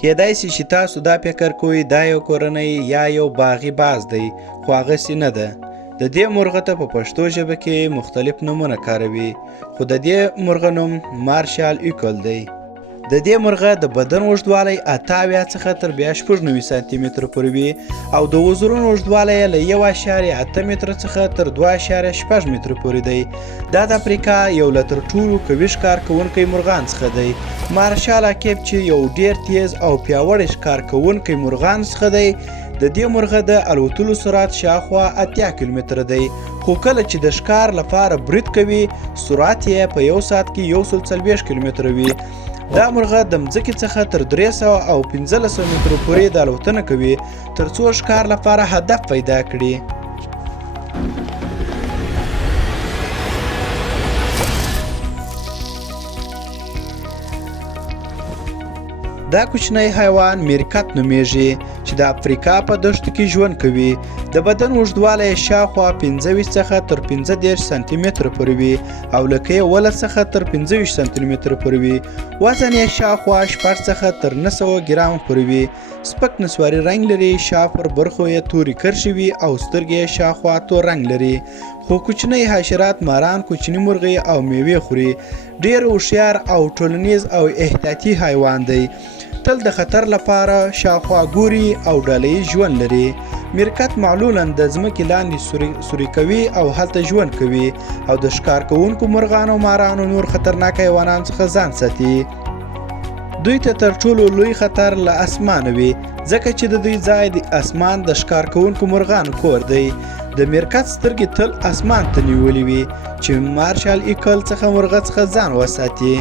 کېدای شي چې تاسو دا فکر کوئ دا یو کورنی یا یو باغي باز دی، خو هغسې نه ده. د دې مرغه ته په پښتو ژبه کې مختلف نومونه کاروي، خو د دې مرغه نوم مارشال ایکل دی. د دې مرغه د بدن اوږدوالی 88 څخه تر 96 سانتي متره پورې وي او د وزرونو اوږدوالی یې له 1.8 متره څخه تر 2.6 متره پورې دی. دا د افریقا یو له تر ټولو قوي ښکار کوونکی مرغان څخه دی. مارشال عقیب چې یو ډیر تیز او پیاوړی ښکار کوونکی مرغان څخه دی، د دې مرغه د الوتلو سرعت شاوخوا 80 کیلومتره دی، خو کله چې د ښکار لپاره برید کوي سرعت یې په یو ساعت کې 140 کیلومتره وي. دا مرغه د مځکې څخه تر 300 او 1500 مترو پورې د الوتنه کوي ترڅو ښکار لپاره هدف پیدا کړي. دا کوچنی حیوان میرکت نومیږي چې د افریقا په دښتو کې ژوند کوي. د بدن اوږدوالی یې شاوخوا 25 څخه تر 15 سانتي متره پورې وي او لکه یې 12 څخه تر 25 سانتي متره پورې وي. وزن یې شاوخوا 6 څخه تر 900 ګرام پورې وي. سپک نسواري رنګ لري، شا پر برخو یې تورې کرښې وي او سترګې یې شاوخوا تور رنګ لري. خو کوچنی حشرات، ماران، کوچني مرغۍ او میوې خوري. ډېر هوښیار او ټولنیز او احتیاطي حیوان دی. تل د خطر لپاره شاوخوا ګوري او ډله ییز ژوند لري. میرکت معمولا د ځمکې لاندې سوري کوي او هلته ژوند کوي او د ښکار کوونکو مرغانو، مارانو، نور خطرناک حیوانانو څخه ځان ساتي. دوی ته تر ټولو لوی خطر له اسمانه وي، ځکه چې د دوی ځای د اسمان د ښکار کوونکو مرغانو کور دی. د میرکت سترګې تل اسمان ته نیولې وي چې مارشال ایکل څخه مرغه څخه ځان وساتي.